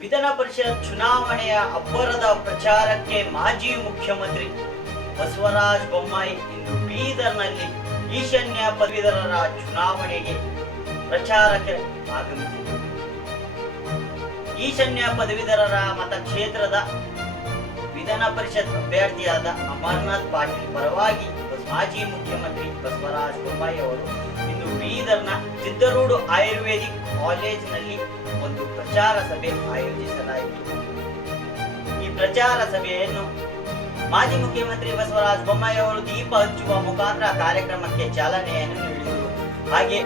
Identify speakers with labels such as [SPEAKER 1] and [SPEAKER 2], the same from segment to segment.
[SPEAKER 1] ವಿಧಾನ ಪರಿಷತ್ ಚುನಾವಣೆಯ ಅಬ್ಬರದ ಪ್ರಚಾರಕ್ಕೆ ಮಾಜಿ ಮುಖ್ಯಮಂತ್ರಿ ಬಸವರಾಜ ಬೊಮ್ಮಾಯಿ ಇಂದು ಬೀದರ್ನಲ್ಲಿ ಈಶಾನ್ಯ ಪದವೀಧರರ ಚುನಾವಣೆಗೆ ಪ್ರಚಾರಕ್ಕೆ ಆಗಮಿಸಿದರು. ಈಶಾನ್ಯ ಪದವೀಧರರ ಮತಕ್ಷೇತ್ರದ ವಿಧಾನ ಪರಿಷತ್ ಅಭ್ಯರ್ಥಿಯಾದ ಅಮರ್ನಾಥ್ ಪಾಟೀಲ್ ಪರವಾಗಿ ಮಾಜಿ ಮುಖ್ಯಮಂತ್ರಿ ಬಸವರಾಜ ಬೊಮ್ಮಾಯಿ ಅವರು ಇಂದು ಬೀದರ್ನ ಸಿದ್ದರೂಡು ಆಯುರ್ವೇದಿಕ್ ಕಾಲೇಜಿನಲ್ಲಿ ಒಂದು ಪ್ರಚಾರ ಸಭೆ ಆಯೋಜಿಸಲಾಯಿತು. ಈ ಪ್ರಚಾರ ಸಭೆಯನ್ನು ಮಾಜಿ ಮುಖ್ಯಮಂತ್ರಿ ಬಸವರಾಜ ಬೊಮ್ಮಾಯಿ ಅವರು ದೀಪ ಹಚ್ಚುವ ಮುಖಾಂತರ ಕಾರ್ಯಕ್ರಮಕ್ಕೆ ಚಾಲನೆಯನ್ನು ನೀಡಿದರು. ಹಾಗೆ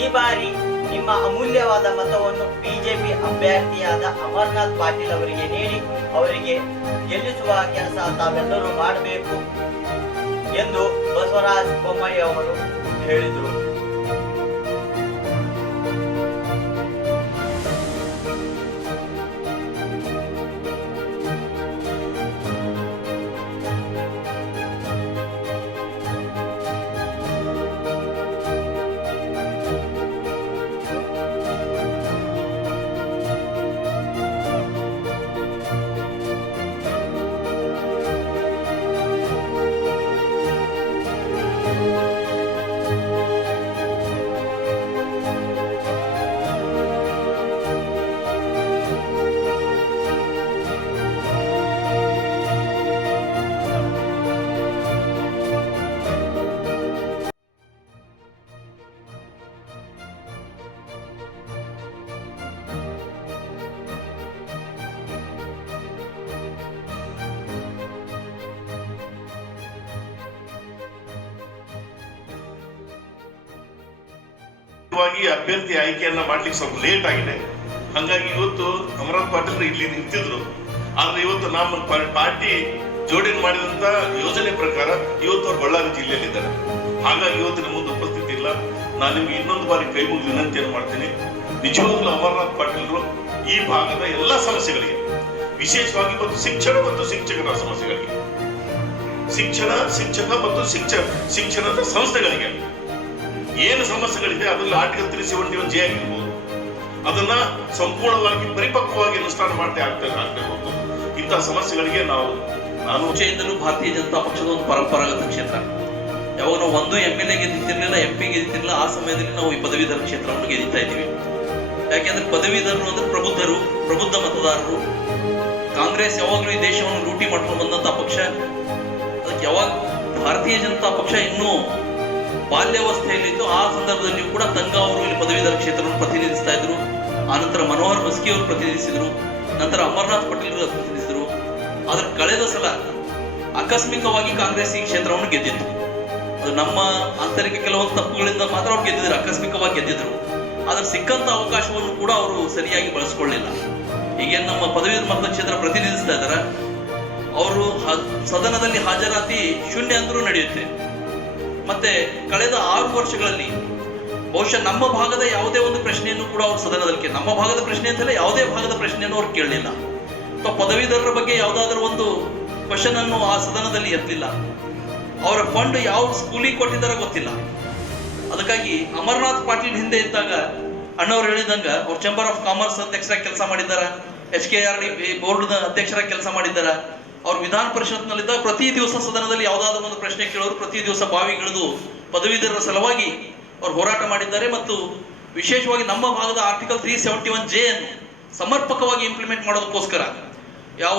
[SPEAKER 1] ಈ ಬಾರಿ ನಿಮ್ಮ ಅಮೂಲ್ಯವಾದ ಮತವನ್ನು ಬಿಜೆಪಿ ಅಭ್ಯರ್ಥಿಯಾದ ಅಮರ್ನಾಥ್ ಪಾಟೀಲ್ ಅವರಿಗೆ ನೀಡಿ ಅವರಿಗೆ ಗೆಲ್ಲಿಸುವ ಕೆಲಸ ತಾವೆಲ್ಲರೂ ಮಾಡಬೇಕು. ಎಂದು ಬಸವರಾಜ ಬೊಮ್ಮಾಯಿ ಅವರು ಹೇಳಿದರು.
[SPEAKER 2] ವಾಗಿ ಅಭ್ಯರ್ಥಿ ಆಯ್ಕೆಯನ್ನ ಮಾಡ್ಲಿಕ್ಕೆ ಸ್ವಲ್ಪ ಲೇಟ್ ಆಗಿದೆ. ಹಂಗಾಗಿ ಇವತ್ತು ಅಮರನಾಥ್ ಪಾಟೀಲ್ ಇಲ್ಲಿ ನಿಂತಿದ್ರು. ಆದ್ರೆ ಇವತ್ತು ನಮ್ಮ ಪಾರ್ಟಿ ಜೋಡಣೆ ಮಾಡಿದಂತ ಯೋಜನೆ ಪ್ರಕಾರ ಇವತ್ತು ಅವ್ರು ಬಳ್ಳಾರಿ ಜಿಲ್ಲೆಯಲ್ಲಿದ್ದಾರೆ. ಹಾಗಾಗಿ ಇವತ್ತು ನಮ್ಮ ಮುಂದೆ ಉಪಸ್ಥಿತಿ ಇಲ್ಲ. ನಾನು ನಿಮ್ಗೆ ಇನ್ನೊಂದು ಬಾರಿ ಕೈ ಮುಗಿದು ವಿನಂತಿಯನ್ನು ಮಾಡ್ತೀನಿ. ನಿಜವಾಗ್ಲೂ ಅಮರನಾಥ್ ಪಾಟೀಲ್ರು ಈ ಭಾಗದ ಎಲ್ಲ ಸಮಸ್ಯೆಗಳಿಗೆ, ವಿಶೇಷವಾಗಿ ಮತ್ತು ಶಿಕ್ಷಣ ಮತ್ತು ಶಿಕ್ಷಕರ ಸಮಸ್ಯೆಗಳಿಗೆ, ಶಿಕ್ಷಣ, ಶಿಕ್ಷಕ ಮತ್ತು ಶಿಕ್ಷ ಶಿಕ್ಷಣದ ಸಂಸ್ಥೆಗಳಿಗೆ ಏನು ಸಮಸ್ಯೆಗಳಿದೆ ಅದರಲ್ಲಿ article three seventy one J ಆಗಿರ್ಬೋದು. ಅದನ್ನ ಸಂಪೂರ್ಣವಾಗಿ ಪರಿಪಕ್ವವಾಗಿ ಅನುಷ್ಠಾನ ಮಾಡ್ತಾ ಆಗ್ತಾ ಆಗ್ಬೇಕು ಇಂತಹ ಸಮಸ್ಯೆಗಳಿಗೆ ನಾವು
[SPEAKER 3] ನಾನು ಮುಂಚೆಯಿಂದಲೂ ಭಾರತೀಯ ಜನತಾ ಪಕ್ಷದ ಒಂದು ಪರಂಪರಾಗತ ಕ್ಷೇತ್ರ. ಯಾವಾಗ ನಾವು ಒಂದು ಎಂ ಎಲ್ ಎ ಗೆದ್ದಿರ್ಲಿಲ್ಲ, ಎಂ ಪಿ ಗೆದ್ದಿರ್ಲಿಲ್ಲ, ಆ ಸಮಯದಲ್ಲಿ ನಾವು ಈ ಪದವೀಧರ ಕ್ಷೇತ್ರವನ್ನು ಗೆದ್ದಿತಾ ಇದ್ದೀವಿ. ಯಾಕೆಂದ್ರೆ ಪದವೀಧರರು ಅಂದ್ರೆ ಪ್ರಬುದ್ಧರು, ಪ್ರಬುದ್ಧ ಮತದಾರರು. ಕಾಂಗ್ರೆಸ್ ಯಾವಾಗಲೂ ಈ ದೇಶವನ್ನು ಲೂಟಿ ಮಾಡ್ಕೊಂಡು ಬಂದಂತ ಪಕ್ಷ. ಅದಕ್ಕೆ ಯಾವಾಗ ಭಾರತೀಯ ಜನತಾ ಪಕ್ಷ ಇನ್ನೂ ಬಾಲ್ಯಾವಸ್ಥೆಯಲ್ಲಿತ್ತು. ಆ ಸಂದರ್ಭದಲ್ಲಿ ಕೂಡ ತಂಗ ಅವರು ಇಲ್ಲಿ ಪದವೀಧರ ಕ್ಷೇತ್ರವನ್ನು ಪ್ರತಿನಿಧಿಸ್ತಾ ಇದ್ರು. ಆನಂತರ ಮನೋಹರ್ ಮಸ್ಕಿ ಅವರು ಪ್ರತಿನಿಧಿಸಿದ್ರು. ನಂತರ ಅಮರನಾಥ್ ಪಟೇಲ್ ಅವರು ಪ್ರತಿನಿಧಿಸಿದ್ರು. ಆದ್ರೆ ಕಳೆದ ಸಲ ಆಕಸ್ಮಿಕವಾಗಿ ಕಾಂಗ್ರೆಸ್ ಈ ಕ್ಷೇತ್ರವನ್ನು ಗೆದ್ದಿತ್ತು. ಅದು ನಮ್ಮ ಆಂತರಿಕ ಕೆಲವೊಂದು ತಪ್ಪುಗಳಿಂದ ಮಾತ್ರ ಅವ್ರು ಗೆದ್ದಿದ್ರು, ಆಕಸ್ಮಿಕವಾಗಿ ಗೆದ್ದಿದ್ರು. ಆದ್ರೆ ಸಿಕ್ಕಂತ ಅವಕಾಶವನ್ನು ಕೂಡ ಅವರು ಸರಿಯಾಗಿ ಬಳಸ್ಕೊಳ್ಳಿಲ್ಲ. ಈಗೇನು ನಮ್ಮ ಪದವೀಧರ ಮತಕ್ಷೇತ್ರ ಪ್ರತಿನಿಧಿಸ್ತಾ ಇದ್ದಾರೆ. ಅವರು ಸದನದಲ್ಲಿ ಹಾಜರಾತಿ ಶೂನ್ಯ ಅಂದ್ರೂ ನಡೆಯುತ್ತೆ. ಮತ್ತೆ ಕಳೆದ ಆರು ವರ್ಷಗಳಲ್ಲಿ ಬಹುಶಃ ನಮ್ಮ ಭಾಗದ ಯಾವುದೇ ಒಂದು ಪ್ರಶ್ನೆಯನ್ನು ಕೂಡ ಅವರು ಸದನದಲ್ಲಿ ನಮ್ಮ ಭಾಗದ ಪ್ರಶ್ನೆ ಅಂತಲೇ ಯಾವುದೇ ಭಾಗದ ಪ್ರಶ್ನೆಯನ್ನು ಅವ್ರು ಕೇಳಲಿಲ್ಲ. ಅಥವಾ ಪದವೀಧರರ ಬಗ್ಗೆ ಯಾವುದಾದ್ರೂ ಒಂದು ಕ್ವಶನ್ ಅನ್ನು ಆ ಸದನದಲ್ಲಿ ಎತ್ತಲಿಲ್ಲ ಅವರ ಫಂಡ್ ಯಾವ ಸ್ಕೂಲಿಗೆ ಕೊಟ್ಟಿದ್ದಾರೋ ಗೊತ್ತಿಲ್ಲ. ಅದಕ್ಕಾಗಿ ಅಮರನಾಥ್ ಪಾಟೀಲ್ ಹಿಂದೆ ಇದ್ದಾಗ ಅಣ್ಣವ್ರು ಹೇಳಿದಂಗ ಅವ್ರು ಚೇಂಬರ್ ಆಫ್ ಕಾಮರ್ಸ್ ಅಧ್ಯಕ್ಷರಾಗಿ ಕೆಲಸ ಮಾಡಿದ್ದಾರೆ? H K R D board ಅಧ್ಯಕ್ಷರಾಗಿ ಕೆಲಸ ಮಾಡಿದ್ದಾರೆ? ಅವ್ರು ವಿಧಾನ ಪರಿಷತ್ನಲ್ಲಿದ್ದಾಗ ಪ್ರತಿ ದಿವಸ ಸದನದಲ್ಲಿ ಯಾವುದಾದ್ರೂ ಒಂದು ಪ್ರಶ್ನೆ ಕೇಳೋರು ಪ್ರತಿ ದಿವಸ ಬಾವಿಗಿಳಿದು ಪದವೀಧರರ ಸಲುವಾಗಿ ಅವರು ಹೋರಾಟ ಮಾಡಿದ್ದಾರೆ ಮತ್ತು ವಿಶೇಷವಾಗಿ ನಮ್ಮ ಭಾಗದ article three seventy one J ಅನ್ನು ಸಮರ್ಪಕವಾಗಿ ಇಂಪ್ಲಿಮೆಂಟ್ ಮಾಡೋದಕ್ಕೋಸ್ಕರ ಯಾವ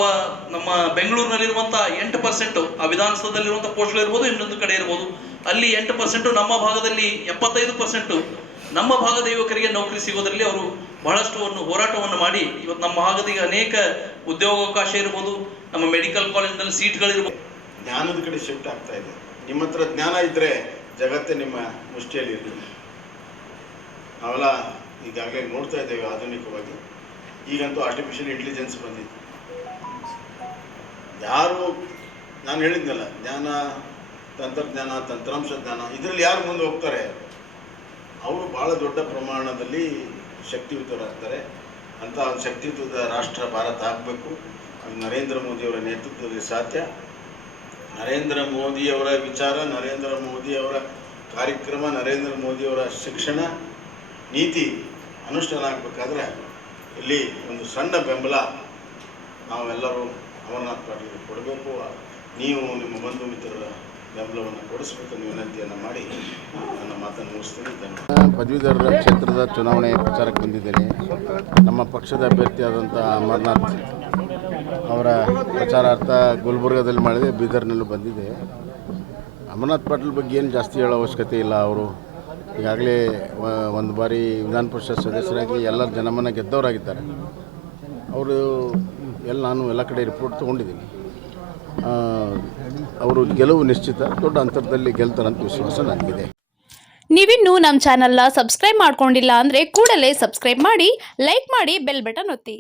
[SPEAKER 3] ನಮ್ಮ ಬೆಂಗಳೂರಿನಲ್ಲಿರುವಂಥ ಎಂಟು ಪರ್ಸೆಂಟು ಆ ವಿಧಾನಸೌಧದಲ್ಲಿರುವಂಥ ಪೋಸ್ಟ್ಗಳಿರ್ಬೋದು ಇನ್ನೊಂದು ಕಡೆ ಇರ್ಬೋದು, ಅಲ್ಲಿ ಎಂಟು ಪರ್ಸೆಂಟು ನಮ್ಮ ಭಾಗದಲ್ಲಿ ಎಪ್ಪತ್ತೈದು ಪರ್ಸೆಂಟು ನಮ್ಮ ಭಾಗದ ಯುವಕರಿಗೆ ನೌಕರಿ ಸಿಗೋದರಲ್ಲಿ ಅವರು ಬಹಳಷ್ಟು ಹೋರಾಟವನ್ನು ಮಾಡಿ. ಇವತ್ತು ನಮ್ಮ ಭಾಗದಿಗೆ ಅನೇಕ ಉದ್ಯೋಗಾವಕಾಶ ಇರ್ಬೋದು ನಮ್ಮ ಮೆಡಿಕಲ್ ಕಾಲೇಜಿನಲ್ಲಿ ಸೀಟ್ಗಳಿರ್ಬೋದು
[SPEAKER 4] ಜ್ಞಾನದ ಕಡೆ ಶಿಫ್ಟ್ ಆಗ್ತಾ ಇದೆ. ನಿಮ್ಮ ಹತ್ರ ಜ್ಞಾನ ಇದ್ರೆ ಜಗತ್ತೇ ನಿಮ್ಮ ಮುಷ್ಟಿಯಲ್ಲಿ ಇರಲಿಲ್ಲ ನಾವೆಲ್ಲ ಈಗಾಗಲೇ ನೋಡ್ತಾ ಇದ್ದೇವೆ ಆಧುನಿಕವಾಗಿ. ಈಗಂತೂ ಆರ್ಟಿಫಿಷಿಯಲ್ ಇಂಟೆಲಿಜೆನ್ಸ್ ಬಂದಿದೆ ಯಾರು, ನಾನು ಹೇಳಿದ್ನಲ್ಲ, ಜ್ಞಾನ, ತಂತ್ರಜ್ಞಾನ, ತಂತ್ರಾಂಶ ಜ್ಞಾನ, ಇದರಲ್ಲಿ ಯಾರು ಮುಂದೆ ಹೋಗ್ತಾರೆ? ಅವರು ಭಾಳ ದೊಡ್ಡ ಪ್ರಮಾಣದಲ್ಲಿ ಶಕ್ತಿಯುತರಾಗ್ತಾರೆ. ಅಂತ ಶಕ್ತಿಯುತದ ರಾಷ್ಟ್ರ ಭಾರತ ಆಗಬೇಕು. ನರೇಂದ್ರ ಮೋದಿಯವರ ನೇತೃತ್ವದಲ್ಲಿ ಸಾಧ್ಯ. ನರೇಂದ್ರ ಮೋದಿಯವರ ವಿಚಾರ, ನರೇಂದ್ರ ಮೋದಿಯವರ ಕಾರ್ಯಕ್ರಮ, ನರೇಂದ್ರ ಮೋದಿಯವರ ಶಿಕ್ಷಣ ನೀತಿ ಅನುಷ್ಠಾನ ಆಗಬೇಕಾದ್ರೆ ಇಲ್ಲಿ ಒಂದು ಸಣ್ಣ ಬೆಂಬಲ ನಾವೆಲ್ಲರೂ ಅಮರನಾಥ್ ಪಾಟೀಲ್ ಕೊಡಬೇಕು. ನೀವು ನಿಮ್ಮ ಬಂಧು ಮಿತ್ರರ ಬೆಂಬಲವನ್ನು ಕೊಡಿಸ್ಬೇಕನ್ನು ವಿನಂತಿಯನ್ನು ಮಾಡಿ ನನ್ನ
[SPEAKER 5] ಮಾತನ್ನು ಮುಗಿಸ್ತೀನಿ. ಪದವೀಧರರ ಕ್ಷೇತ್ರದ ಚುನಾವಣೆ ಪ್ರಚಾರಕ್ಕೆ ಬಂದಿದ್ದೇನೆ. ನಮ್ಮ ಪಕ್ಷದ ಅಭ್ಯರ್ಥಿಯಾದಂಥ ಅಮರ್ನಾಥ್ ಅವರ ಪ್ರಚಾರಾರ್ಥ ಗುಲ್ಬರ್ಗದಲ್ಲಿ ಮಾಡಿದೆ, ಬೀದರ್ನಲ್ಲೂ ಬಂದಿದೆ. ಅಮರನಾಥ್ ಪಾಟೀಲ್ ಬಗ್ಗೆ ಏನು ಜಾಸ್ತಿ ಹೇಳೋ ಅವಶ್ಯಕತೆ ಇಲ್ಲ ಅವರು. ಈಗಾಗಲೇ ಒಂದು ಬಾರಿ ವಿಧಾನ ಪರಿಷತ್ ಸದಸ್ಯರಾಗಿ ಎಲ್ಲ ಜನಮನ ಗೆದ್ದವರಾಗಿದ್ದಾರೆ. ಅವರು, ಎಲ್ಲ ನಾನು ಎಲ್ಲ ಕಡೆ ರಿಪೋರ್ಟ್ ತೊಗೊಂಡಿದ್ದೀನಿ. ಅವರು ಗೆಲುವು ನಿಶ್ಚಿತ, ದೊಡ್ಡ ಅಂತರದಲ್ಲಿ ಗೆಲ್ತಾರಂತ ವಿಶ್ವಾಸ ನನಗಿದೆ. ನೀವಿನ್ನೂ ನಮ್ಮ ಚಾನಲ್ನ ಸಬ್ಸ್ಕ್ರೈಬ್ ಮಾಡ್ಕೊಂಡಿಲ್ಲ ಅಂದರೆ ಕೂಡಲೇ ಸಬ್ಸ್ಕ್ರೈಬ್ ಮಾಡಿ, ಲೈಕ್ ಮಾಡಿ, ಬೆಲ್ ಬಟನ್ ಒತ್ತಿ.